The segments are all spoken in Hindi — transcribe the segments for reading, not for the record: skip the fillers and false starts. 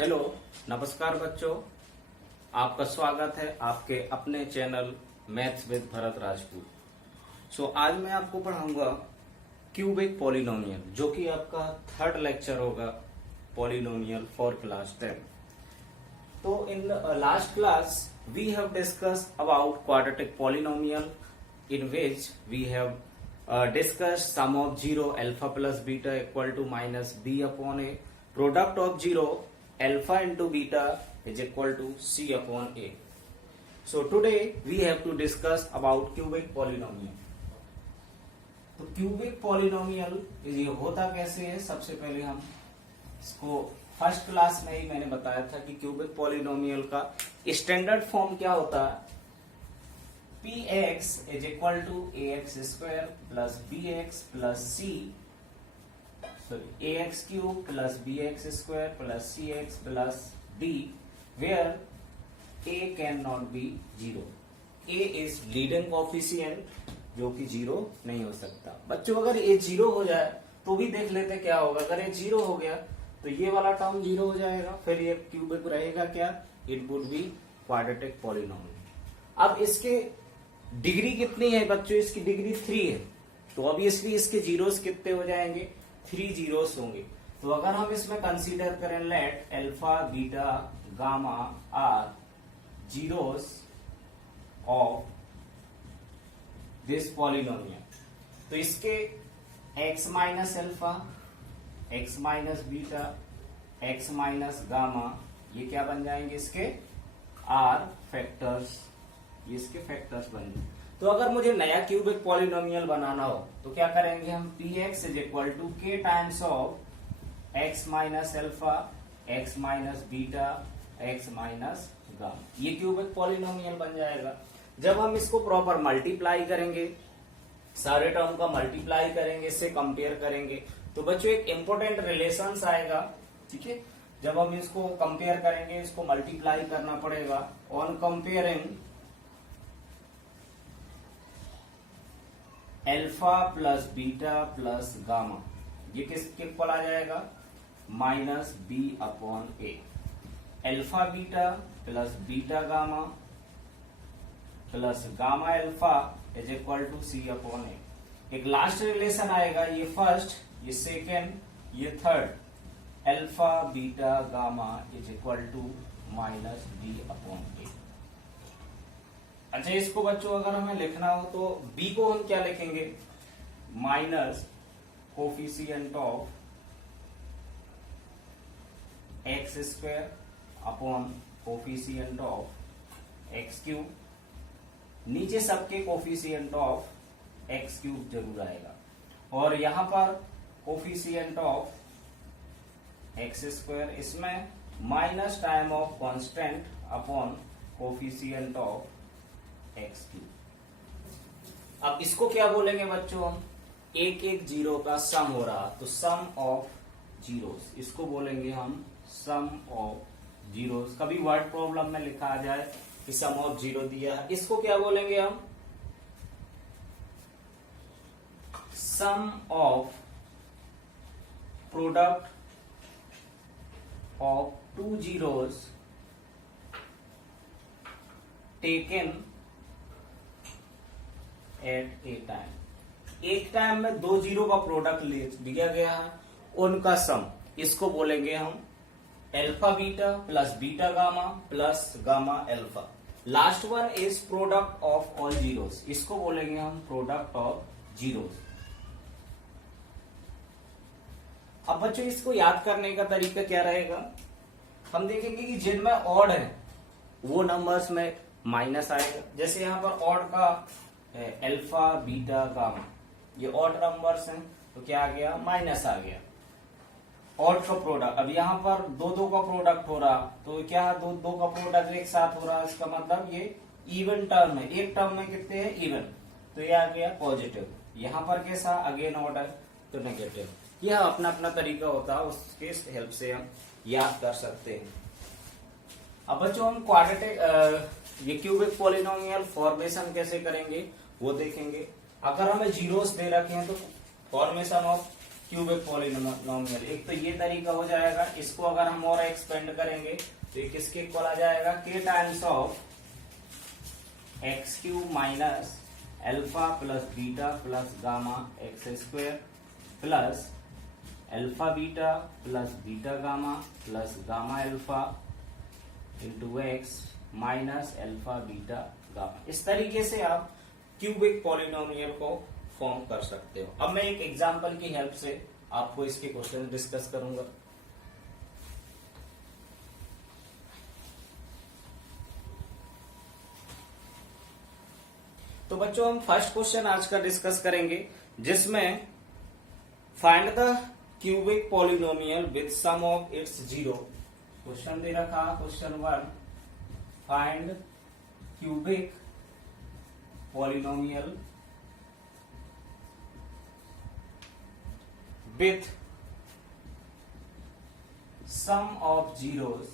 हेलो, नमस्कार बच्चों। आपका स्वागत है आपके अपने channel maths with Bharat Rajput. आज मैं आपको पढ़ाऊंगा क्यूबिक पॉलिनोमियल, जो कि आपका थर्ड लेक्चर होगा पॉलिनोमियल फॉर क्लास 10। तो in last class we have discussed about quadratic polynomial in which we have discussed sum of 0 alpha plus beta equal to minus b upon a, product of 0 alpha into beta is equal to c upon a. So today we have to discuss about cubic polynomial. तो क्यूबिक पॉलिनोमियल ये होता कैसे है, सबसे पहले हम इसको फर्स्ट क्लास में ही मैंने बताया था कि क्यूबिक पॉलिनोमियल का स्टैंडर्ड फॉर्म क्या होता है। Px is equal to ax square plus bx plus ax cube plus bx square plus cx plus d, where a cannot be 0. a is leading coefficient जो कि 0 नहीं हो सकता। बच्चों अगर a 0 हो जाए तो भी देख लेते क्या होगा। अगर a 0 हो गया तो ये वाला टर्म 0 हो जाएगा, फिर ये क्यूबिक रहेगा क्या, it would be quadratic polynomial. अब इसके डिग्री कितनी है बच्चों, इसकी डिग्री 3 है, तो ऑब्वियसली इसके जीरोस कितने हो जाएंगे, 3 जीरोस होंगे। तो अगर हम इसमें कंसीडर करें let alpha beta gamma are zeros of this polynomial, तो इसके x minus alpha, x minus beta, x minus gamma, ये क्या बन जाएंगे, इसके आर फैक्टर्स, ये इसके फैक्टर्स बन जाए। तो अगर मुझे नया क्यूबिक पॉलिनोमियल बनाना हो तो क्या करेंगे हम, px is equal to k times of x minus alpha, x minus beta, x minus gamma, ये क्यूबिक पॉलिनोमियल बन जाएगा। जब हम इसको प्रॉपर मल्टीप्लाई करेंगे, सारे टर्म का मल्टीप्लाई करेंगे, इससे कंपेयर करेंगे, तो बच्चों एक इंपॉर्टेंट रिलेशंस आएगा। ठीक है, जब हम इसको कंपेयर करेंगे, इसको मल्टीप्लाई करना पड़ेगा। On comparing alpha plus beta plus gamma, ये किसके इक्वल आ जाएगा, minus B upon A. Alpha beta plus beta gamma plus gamma alpha is equal to C upon A. एक लास्ट रिलेशन आएगा, ये फर्स्ट, ये सेकेंड, ये third, alpha beta gamma is equal to minus B upon A. अच्छा, इसको बच्चों अगर हमें लिखना हो तो b को हम क्या लिखेंगे, minus coefficient of x square upon coefficient of x cube, नीचे सबके कोफिशिएंट ऑफ एक्स क्यूब जरूर आएगा, और यहां पर कोफिशिएंट ऑफ एक्स स्क्वायर, इसमें minus time of constant upon coefficient of x cube. अब इसको क्या बोलेंगे बच्चों, हम एक एक जीरो का सम हो रहा, तो सम ऑफ जीरोस, इसको बोलेंगे हम सम ऑफ जीरोस। कभी वर्ड प्रॉब्लम में लिखा आ जाए कि सम ऑफ जीरो दिया है, इसको क्या बोलेंगे हम, sum of product of two zeros taken at a time. एक टाइम में दो जीरो का प्रोडक्ट दिया गया है, उनका सम, इसको बोलेंगे हम alpha beta plus beta gamma plus gamma alpha. Last one is product of all zeros, इसको बोलेंगे हम प्रोडक्ट ऑफ जीरोस। अब बच्चों इसको याद करने का तरीका क्या रहेगा, हम देखेंगे कि जिनमें ऑड है वो नंबर्स में माइनस आएगा। जैसे यहां पर ऑड का अल्फा बीटा गामा, ये ऑड नंबर्स हैं, तो क्या आ गया, माइनस आ गया। ऑड का प्रोडक्ट, अब यहाँ पर दो दो का प्रोडक्ट हो रहा, तो क्या दो दो का प्रोडक्ट एक साथ हो रहा, इसका मतलब ये इवन टर्म है, एक टर्म में कितने हैं, इवन, तो ये आ गया पॉजिटिव। यहाँ पर कैसा, अगेन ऑड है तो नेगेटिव। यह अपना अपना तरीका होता है, उसके हेल्प से हम याद कर सकते हैं। अब बच्चों हम क्वाड्रेटिक ये क्यूबिक पॉलिनोमियल फॉर्मेशन कैसे करेंगे वो देखेंगे। अगर हमें जीरोस दे रखे हैं तो फॉर्मेशन ऑफ क्यूबिक पॉलिनोमियल। एक तो ये तरीका हो जाएगा, इसको अगर हम और एक्सपेंड करेंगे तो ये किसके इक्वल आ जाएगा, k times of x cube minus alpha plus beta plus gamma x square plus alpha beta plus beta gamma plus gamma alpha into x minus alpha beta gamma. इस तरीके से आप क्यूबिक पॉलिनोमियल को फॉर्म कर सकते हो। अब मैं एक एग्जांपल की हेल्प से आपको इसके क्वेश्चन डिस्कस करूंगा। तो बच्चों हम फर्स्ट क्वेश्चन आज का डिस्कस करेंगे, जिसमें find the cubic polynomial with sum of its zero. Question दे रखा question 1, find cubic polynomial with sum of zeros,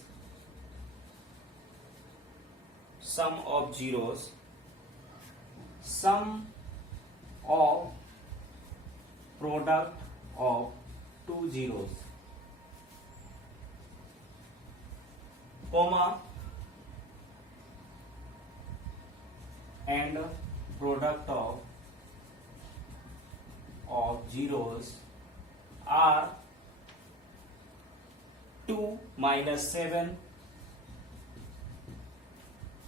sum of zeros, sum of product of two zeros, comma, and product of zeros are 2 minus 7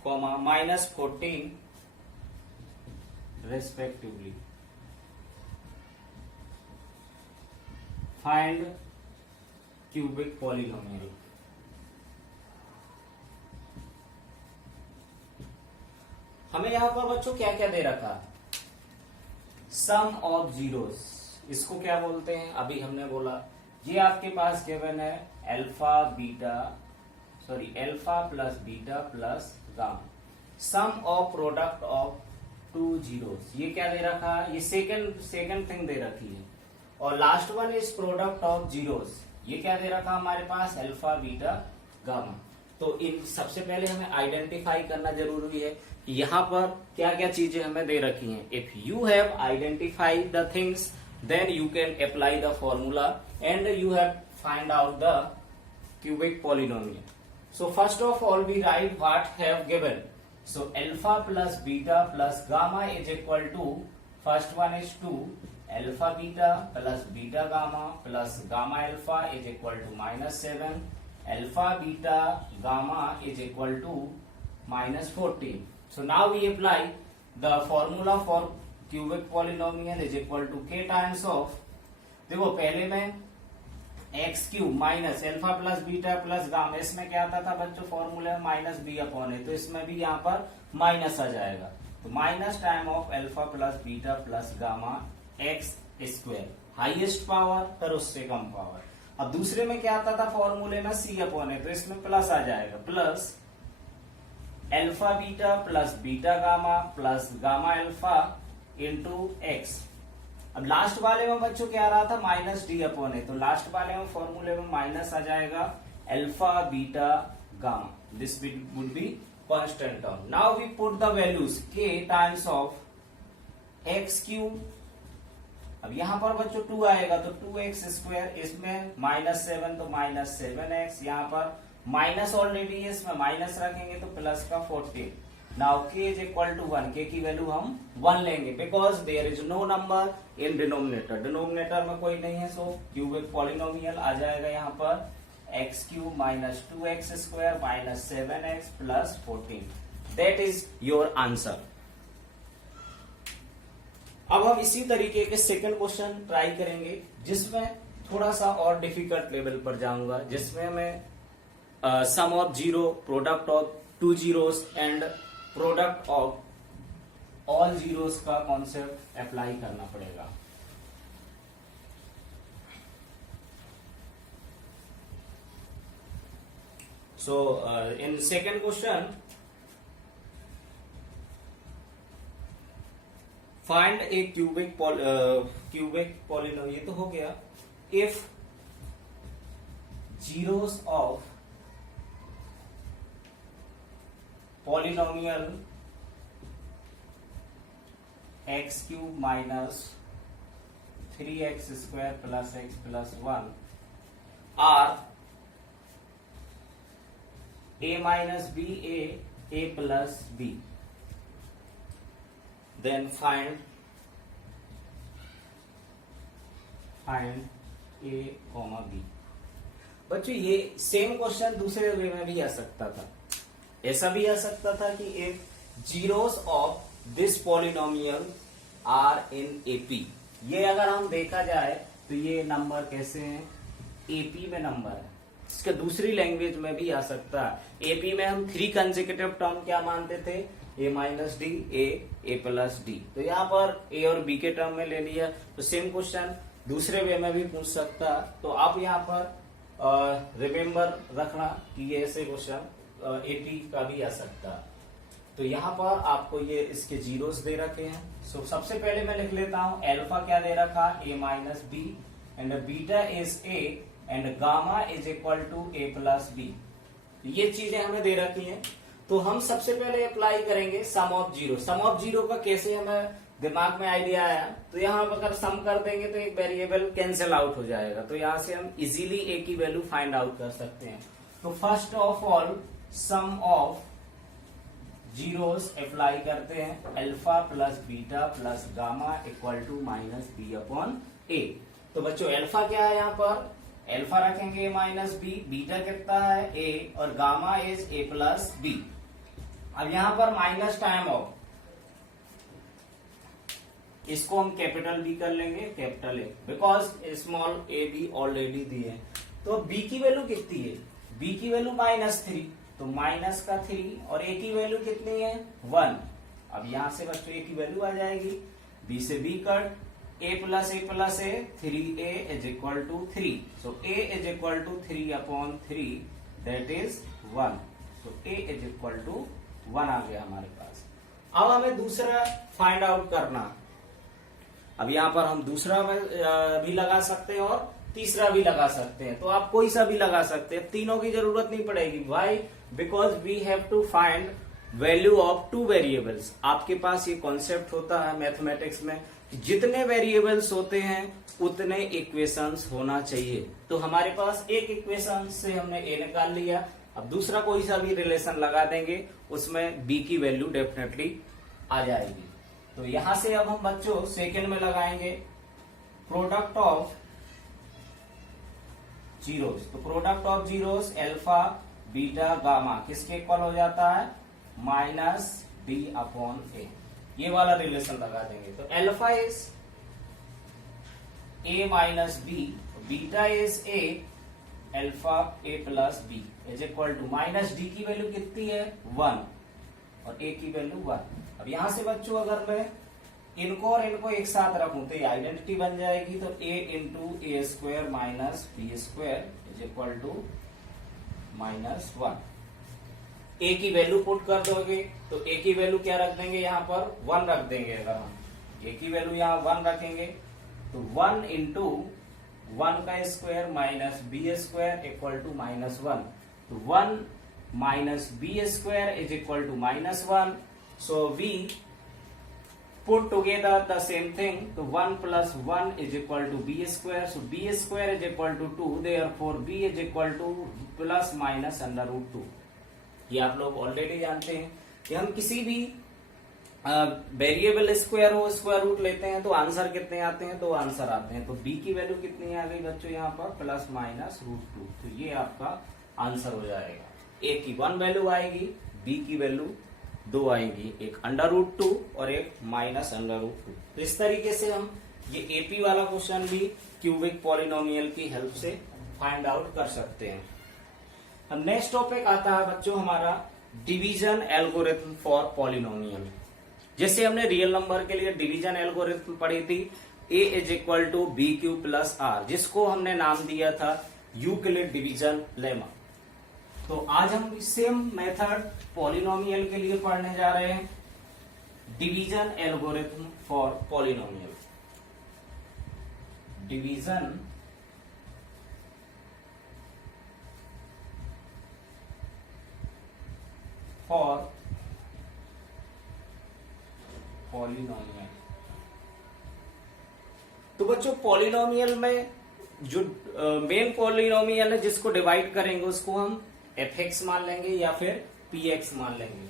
comma minus 14 respectively. Find cubic polynomial. हमें यहां पर बच्चों क्या क्या दे रखा है, सम ऑफ जीरोस, इसको क्या बोलते हैं अभी हमने बोला, ये आपके पास गिवन है alpha plus beta plus gamma, sum of product of two zeros, ये क्या दे रखा है, ये सेकंड थिंग दे रखी है, और last one is product of zeros, ये क्या दे रखा हमारे पास अल्फा बीटा गामा। तो इन सबसे पहले हमें आइडेंटिफाई करना जरूरी है कि यहाँ पर क्या क्या चीजें हमें दे रखी हैं। If you have identified the things then you can apply the formula and you have find out the cubic polynomial. So first of all we write what have given. So alpha plus beta plus gamma is equal to, first one is 2, alpha beta plus beta gamma plus gamma alpha is equal to minus 7, alpha beta gamma is equal to minus 14. So now we apply the formula for cubic polynomial is equal to k times of, देखो पहले में x cube minus alpha plus beta plus gamma, इसमें क्या आता था बच्चों फॉर्मूले में माइनस बी अपॉन है, तो इसमें भी यहाँ पर माइनस आ जाएगा, तो minus time of alpha plus beta plus gamma x square, highest power फिर उससे कम पावर। अब दूसरे में क्या आता था फॉर्मूले में सी अपॉन है, तो इसमें प्लस आ जाएगा, plus alpha beta plus beta gamma plus gamma alpha into x. अब लास्ट वाले में बच्चों क्या आ रहा था, माइनस डी अपॉन है, तो लास्ट वाले में फॉर्मूले में माइनस आ जाएगा alpha beta gamma, this would be constant term. Now we put the values k times of x cube, अब यहां पर बच्चों 2 आएगा तो 2x स्क्वायर, इसमें माइनस 7 तो माइनस 7x, यहाँ पर माइनस ऑलरेडी है, इसमें माइनस रखेंगे तो प्लस का 14। Now k is equal to 1, k की वैल्यू हम 1 लेंगे because there is no number in denominator, denominator में कोई नहीं है, सो क्यूबिक पॉलिनोमियल आ जाएगा यहाँ पर x cube minus 2x square minus 7x plus 14, that is your answer. अब हम इसी तरीके के सेकंड क्वेश्चन ट्राई करेंगे, जिसमें थोड़ा सा और डिफिकल्ट लेवल पर जाऊंगा, जिसमें मैं sum of zero, product of two zeros and product of all zeros का कॉन्सेप्ट अप्लाई करना पड़ेगा। So in second question, find a cubic polynomial, ये तो हो गया, if zeros of polynomial x cube minus 3x² plus x plus 1 are a minus b a plus b, then find a comma b। बच्चों ये सेम क्वेश्चन दूसरे वे में भी आ सकता था। ऐसा भी आ सकता था कि if zeros of this polynomial are in AP, ये अगर हम देखा जाए तो ये नंबर कैसे हैं, AP में नंबर है। इसके दूसरी लैंग्वेज में भी आ सकता है। AP में हम 3 कंसेक्यूटिव टर्म क्या मानते थे, a minus D, a plus D. तो यहाँ पर a और b के टर्म में ले लिया। तो सेम क्वेश्चन दूसरे वे में भी पूछ सकता। तो आप यहाँ पर रिमेम्बर रखना कि ये ऐसे क्वेश्चन एपी का भी आ सकता। तो यहाँ पर आपको ये इसके जीरोस दे रखे हैं। सो सबसे पहले मैं लिख लेता हूँ अल्फा क्या दे रखा, a minus b and beta is a and gamma is equal to a plus b. ये चीजें हमें दे रखी हैं। तो हम सबसे पहले अप्लाई करेंगे sum of zero. Sum of zero का कैसे हमें दिमाग में आइडिया आया, तो यहाँ पर अगर सम कर देंगे तो एक वेरिएबल कैंसिल आउट हो जाएगा। तो यहाँ से हम इजीली a की वैल्यू फाइंड आउट कर सकते हैं। तो first of all sum of zeros apply करते हैं, alpha plus beta plus gamma equal to minus B upon a. तो बच्चों अल्फा क्या है, यहाँ पर अल्फा रखेंगे माइनस बी, बीटा कितना है ए और gamma is a plus b. अब यहाँ पर माइनस टाइम ऑफ, इसको हम कैपिटल बी कर लेंगे, कैपिटल ए, बिकॉज स्मॉल ए भी ऑलरेडी दिए हैं। तो बी की वैल्यू कितनी है, बी की वैल्यू -3, तो माइनस का 3 और ए की वैल्यू कितनी है 1। अब यहां से बच्चों ए की वैल्यू आ जाएगी, बी से b cut, a plus a 3a is equal to 3। So a is equal to 3 upon 3 that is 1। So a is equal to 1 आ गया हमारे पास। अब हमें दूसरा फाइंड आउट करना। अब यहाँ पर हम दूसरा भी लगा सकते हैं और तीसरा भी लगा सकते हैं। तो आप कोई सा भी लगा सकते हैं, तीनों की जरूरत नहीं पड़ेगी। Why, because we have to find value of 2 variables. आपके पास ये कॉन्सेप्ट होता है मैथमेटिक्स में, जितने वेरिएबल्स होते हैं उतने इक्वेशंस होना चाहिए। तो हमारे पास एक इक्वेशन से हमने ए निकाल लिया। अब दूसरा कोई सा भी रिलेशन लगा देंगे, उसमें बी की वैल्यू डेफिनेटली आ जाएगी। तो यहां से अब हम बच्चों सेकेंड में लगाएंगे प्रोडक्ट ऑफ जीरोस। तो product of zeros alpha beta gamma किसके इक्वल हो जाता है, माइनस डी अपॉन ए। ये वाला रिलेशन लगा देंगे। तो alpha is a minus b, beta is a, alpha a plus b is equal to minus d की वैल्यू कितनी है 1 और a की वैल्यू 1। अब यहां से बच्चों अगर मैं इनको और इनको एक साथ रखूं तो ये आइडेंटिटी बन जाएगी। तो a into a square minus b square is equal to -1। a की वैल्यू पुट कर दोगे तो a की वैल्यू क्या रख देंगे, यहाँ पर 1 रख देंगे। अगर हम a की वैल्यू यहाँ 1 रखेंगे तो 1 इंटू 1 का square minus b square equal to -1। तो 1 minus b square is equal to -1। So we put together the same thing. तो 1 plus 1 is equal to b square. So b square is equal to 2, therefore b is equal to plus minus √2। ये आप लोग ऑलरेडी जानते हैं कि हम किसी भी वेरिएबल स्क्वायर हो स्क्वायर रूट लेते हैं तो आंसर कितने आते हैं, 2 आंसर आते हैं। तो b की वैल्यू कितनी आ गई बच्चों यहाँ पर प्लस माइनस √2। तो ये आपका आंसर हो जाएगा। a की 1 वैल्यू आएगी, b की वैल्यू 2 आएंगी, एक √2 और एक माइनस √2। तो इस तरीके से हम ये एपी वाला क्वेश्चन भी क्यूबिक पॉलिनोमियल की हेल्प से फाइंड आउट कर सकते हैं। अब नेक्स्ट टॉपिक आता है बच्चों हमारा डिवीजन एल्गोरिथम फॉर पॉलिनोमियल। जैसे हमने रियल नंबर के लिए डिवीजन एल्गोरिथम पढ़ी थी, a is equal to b q plus r, जिसको हमने नाम दिया था यूक्लिड डिवीजन लेमा। तो आज हम सेम मेथड पॉलिनोमियल के लिए पढ़ने जा रहे हैं, division algorithm for polynomial. Division for polynomial. तो बच्चों पॉलिनोमियल में जो मेन पॉलिनोमियल है जिसको डिवाइड करेंगे उसको हम fx मान लेंगे या फिर px मान लेंगे।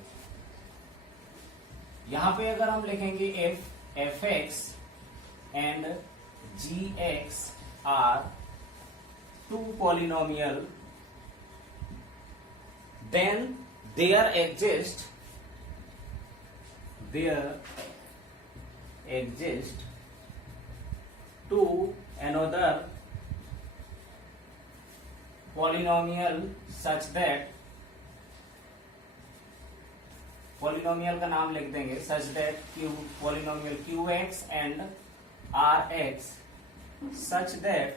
यहां पे अगर हम लिखेंगे fx and gx are two polynomial, then there exist two another polynomial such that, पॉलिनोमियल का नाम लिख देंगे such that polynomial qx and rx such that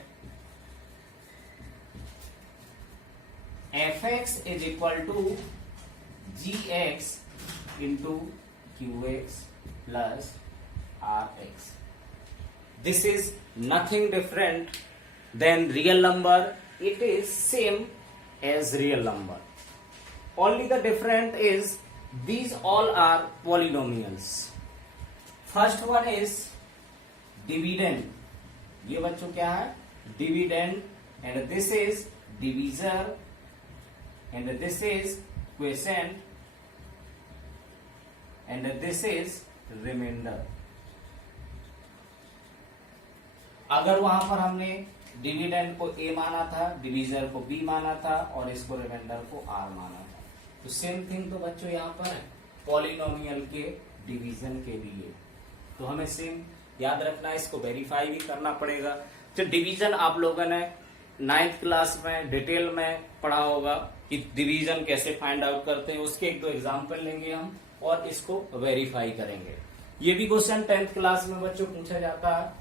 fx is equal to gx into qx plus rx. This is nothing different than real number. It is same as real number. Only the difference is these all are polynomials. First one is dividend. ये बच्चों क्या है? Dividend, and this is divisor, and this is quotient, and this is remainder. अगर वहां पर हमने डिविडेंड को a माना था, डिवीजर को b माना था और इसको रिमाइंडर को r माना था, तो सेम थिंग तो बच्चों यहाँ पर है पॉलिनोमियल के डिवीजन के लिए। तो हमें सेम याद रखना है, इसको वेरीफाई भी करना पड़ेगा। तो डिवीजन आप लोगों ने 9th क्लास में डिटेल में पढ़ा होगा कि डिवीजन कैसे फाइंड आउट करते हैं, उसके एक दो एग्जाम्पल लेंगे हम और इसको वेरीफाई करेंगे। ये भी क्वेश्चन 10th क्लास में बच्चों पूछा जाता है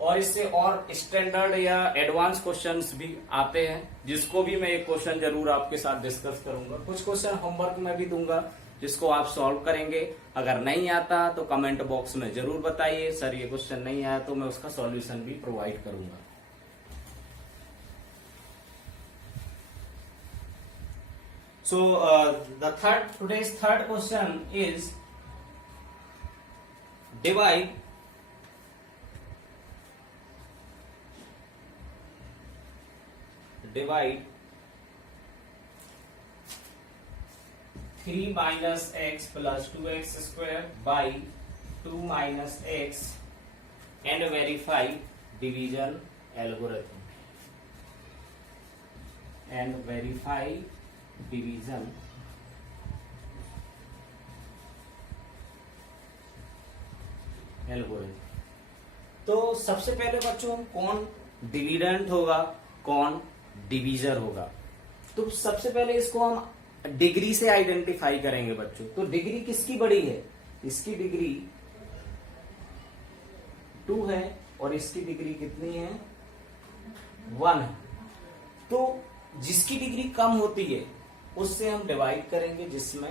और इससे और स्टैंडर्ड या एडवांस क्वेश्चंस भी आते हैं, जिसको भी मैं एक क्वेश्चन जरूर आपके साथ डिस्कस करूंगा। कुछ क्वेश्चन होमवर्क में भी दूंगा जिसको आप सॉल्व करेंगे। अगर नहीं आता तो कमेंट बॉक्स में जरूर बताइए, सर ये क्वेश्चन नहीं आया, तो मैं उसका सॉल्यूशन भी प्रोवाइड करूंगा। So today's third question is divide divide 3 minus x plus 2x square by 2 minus x and verify division algorithm and verify division algorithm. तो सबसे पहले बच्चों हम कौन डिविडेंड होगा कौन डिवीजर होगा, तो सबसे पहले इसको हम डिग्री से आइडेंटिफाई करेंगे बच्चों। तो डिग्री किसकी बड़ी है, इसकी डिग्री 2 है और इसकी डिग्री कितनी है 1 है। तो जिसकी डिग्री कम होती है उससे हम डिवाइड करेंगे जिसमें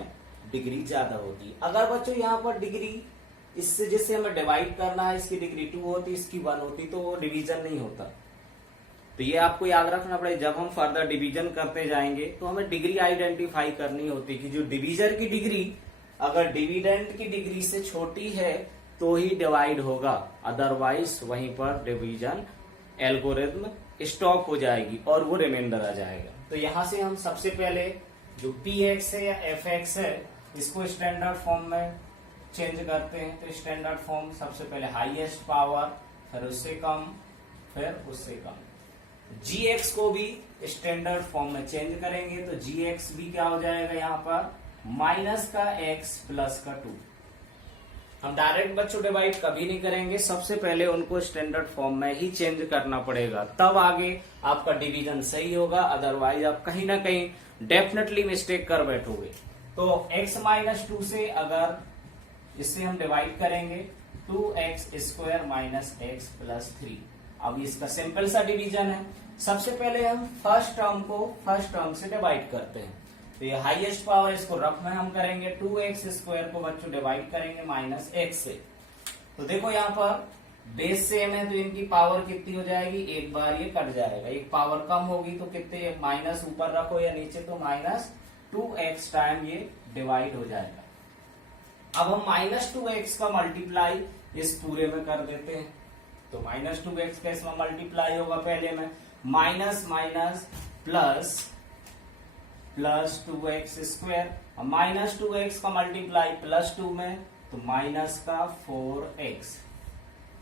डिग्री ज्यादा होती है। अगर बच्चों यहाँ पर डिग्री इससे जिससे हमें डिवाइड करना है इसकी डिग्री 2 होती, इसकी 1 होती, तो वो डिवीजन नहीं होता। तो ये आपको याद रखना पड़ेगा, जब हम फर्दर डिवीजन करते जाएंगे तो हमें डिग्री आइडेंटिफाई करनी होती कि जो डिवीजर की डिग्री अगर डिविडेंड की डिग्री से छोटी है तो ही डिवाइड होगा, अदरवाइज वहीं पर डिवीजन एल्गोरिथम स्टॉप हो जाएगी और वो रिमाइंडर आ जाएगा। तो यहां से हम सबसे पहले जो px है या fx है इसको स्टैंडर्ड फॉर्म में चेंज करते हैं। तो स्टैंडर्ड फॉर्म सबसे पहले हाईएस्ट पावर, फिर उससे कम, फिर उससे कम। gx को भी स्टैंडर्ड फॉर्म में चेंज करेंगे तो gx भी क्या हो जाएगा यहाँ पर माइनस का x प्लस का 2। हम डायरेक्ट बच्चों डिवाइड कभी नहीं करेंगे, सबसे पहले उनको स्टैंडर्ड फॉर्म में ही चेंज करना पड़ेगा, तब आगे आपका डिवीजन सही होगा, अदरवाइज आप कहीं ना कहीं डेफिनेटली मिस्टेक कर बैठोगे। तो x माइनस 2 से अगर इससे हम डिवाइड करेंगे 2x square minus x plus 3। अब इसका सिंपल सा डिवीजन है। सबसे पहले हम फर्स्ट टर्म को फर्स्ट टर्म से डिवाइड करते हैं। तो ये हाईएस्ट पावर इसको रफ में हम करेंगे 2x स्क्वायर को बच्चों डिवाइड करेंगे माइनस x से। तो देखो यहाँ पर बेस सेम है तो इनकी पावर कितनी हो जाएगी, एक बार ये कट जाएगा, एक पावर कम होगी तो कितने माइनस ऊपर रखो या नीचे तो माइनस 2x टाइम ये डिवाइड हो जाएगा। अब हम माइनस 2x का मल्टीप्लाई इस पूरे में कर देते हैं तो माइनस 2x का इसमें मल्टीप्लाई होगा पहले में, minus minus plus plus 2x square, minus 2x का मल्टीप्लाई प्लस 2 में तो माइनस का 4x।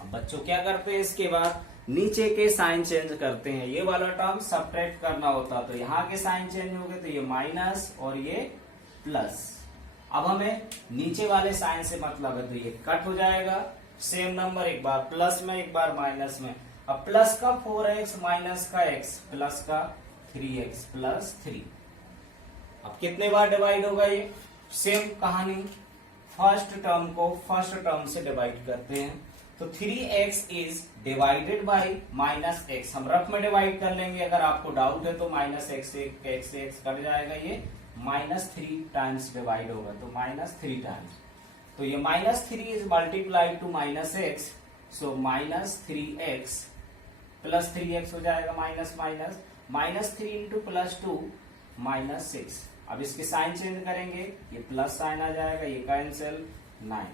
अब बच्चों क्या करते हैं, इसके बाद नीचे के साइन चेंज करते हैं, ये वाला टर्म सब्ट्रैक्ट करना होता तो यहाँ के साइन चेंज हो गए, तो ये माइनस और ये प्लस। अब हमें नीचे वाले साइन से मतलब है, तो ये कट हो जाएगा, सेम नंबर एक बार प्लस में एक बार माइनस में। अब प्लस का 4x माइनस का x प्लस का 3x प्लस 3। अब कितने बार डिवाइड होगा ये, सेम कहानी, फर्स्ट टर्म को फर्स्ट टर्म से डिवाइड करते हैं, तो 3x is divided by minus x। हम रफ में डिवाइड कर लेंगे, अगर आपको डाउट है तो माइनस x से x कट जाएगा, ये माइनस 3 टाइम्स डिवाइड होगा, तो माइनस 3 टाइम्स। तो ये minus 3 is multiplied to minus x, so minus 3x plus 3x हो जाएगा, minus minus minus 3 into plus 2 minus 6। अब इसके साइन चेंज करेंगे, ये प्लस साइन आ जाएगा, ये कैंसिल 9।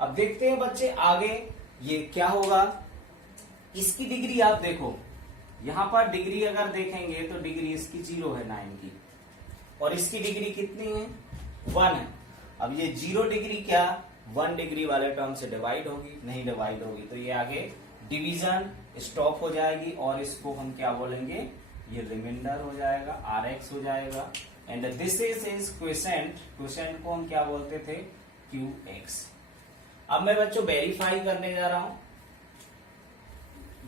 अब देखते हैं बच्चे आगे ये क्या होगा। इसकी डिग्री आप देखो, यहां पर डिग्री अगर देखेंगे तो डिग्री इसकी 0 है 9 की, और इसकी डिग्री कितनी है 1 है। अब ये 0 डिग्री क्या 1 डिग्री वाले टर्म से डिवाइड होगी, नहीं डिवाइड होगी, तो ये आगे डिवीजन स्टॉप हो जाएगी, और इसको हम क्या बोलेंगे, ये रिमाइंडर हो जाएगा, RX हो जाएगा। And this is quiescent, quiescent को हम क्या बोलते थे, QX। अब मैं बच्चों वेरीफाई करने जा रहा हूं,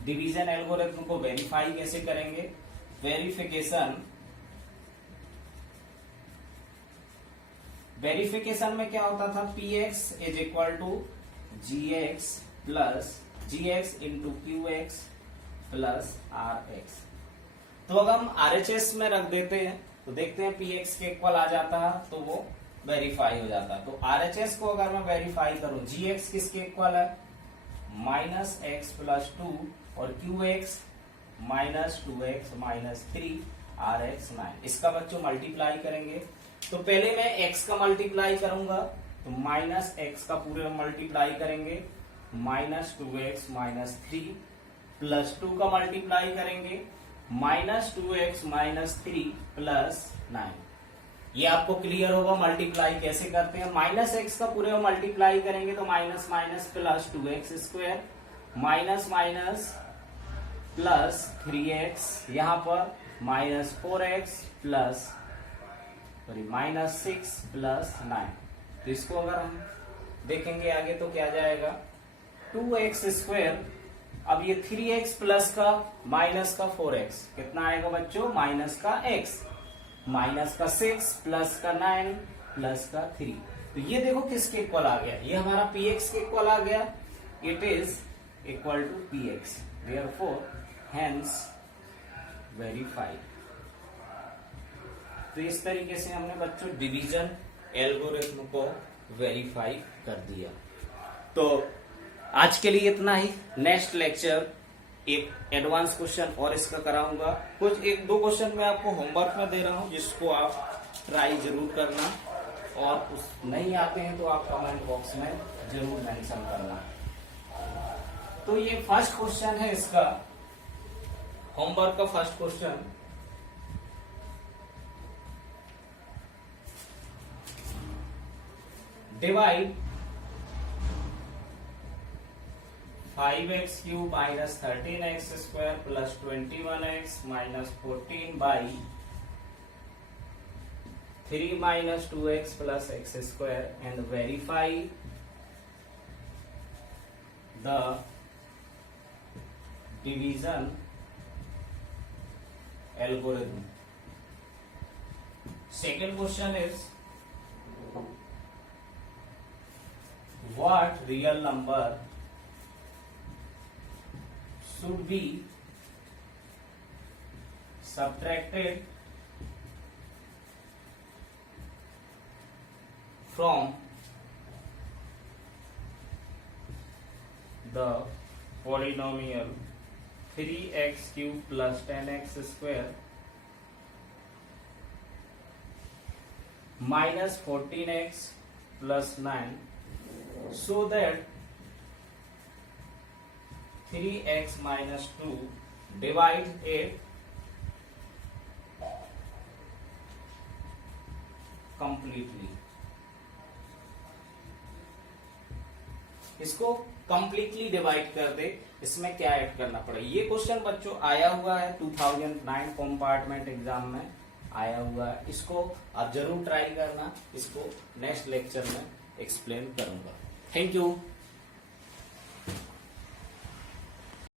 डिवीजन एल्गोरिथम को वेरीफाई कैसे करेंगे। वेरिफिकेशन में क्या होता था, px is equal to gx plus gx into qx plus rx। तो अगर हम RHS में रख देते हैं तो देखते हैं px के इक्वल आ जाता है, तो वो वेरीफाई हो जाता है। तो RHS को अगर मैं वेरीफाई करूं, gx किसके इक्वल है, माइनस एक्स प्लस 2, और qx minus 2x minus 3 rx 9। इसका बच्चों मल्टीप्लाई करेंगे, तो पहले मैं x का मल्टीप्लाई करूंगा, तो माइनस एक्स का पूरे मल्टीप्लाई करेंगे, माइनस 2x माइनस 3 प्लस 2 का मल्टीप्लाई करेंगे, माइनस 2x माइनस 3 प्लस 9। ये आपको क्लियर होगा मल्टीप्लाई कैसे करते हैं। माइनस एक्स का पूरे मल्टीप्लाई करेंगे तो minus minus plus 2x square, minus minus plus 3x, यहां पर minus 4x plus minus 6 plus 9। तो इसको अगर हम देखेंगे आगे तो क्या जाएगा, 2x स्क्वायर। अब ये 3x प्लस का माइनस का 4x कितना आएगा बच्चों, माइनस का x, माइनस का 6 प्लस का 9 प्लस का 3। तो ये देखो किसके इक्वल आ गया, ये हमारा px के इक्वल आ गया, it is equal to px, therefore hence verified. तो इस तरीके से हमने बच्चों डिवीजन एल्गोरिथम को वेरीफाई कर दिया। तो आज के लिए इतना ही। नेक्स्ट लेक्चर एक एडवांस क्वेश्चन और इसका कराऊंगा। कुछ 1-2 क्वेश्चन मैं आपको होमवर्क में दे रहा हूं, जिसको आप ट्राई जरूर करना, और उस नहीं आते हैं तो आप कमेंट बॉक्स में जरूर मेंशन करना। तो ये फर्स्ट क्वेश्चन है, इसका होमवर्क का first question. Divide 5x cube minus 13x square plus 21x minus 14 by 3 minus 2x plus x square and verify the division algorithm. Second question is what real number should be subtracted from the polynomial 3x cube plus 10x square minus 14x plus 9 so that 3x minus 2 divide it completely. इसको कंप्लीटली डिवाइड कर दे, इसमें क्या ऐड करना पड़ेगा। ये क्वेश्चन बच्चों आया हुआ है 2009 कंपार्टमेंट एग्जाम में आया हुआ है, इसको आप जरूर ट्राई करना। इसको नेक्स्ट लेक्चर में एक्सप्लेन करूंगा। Thank you.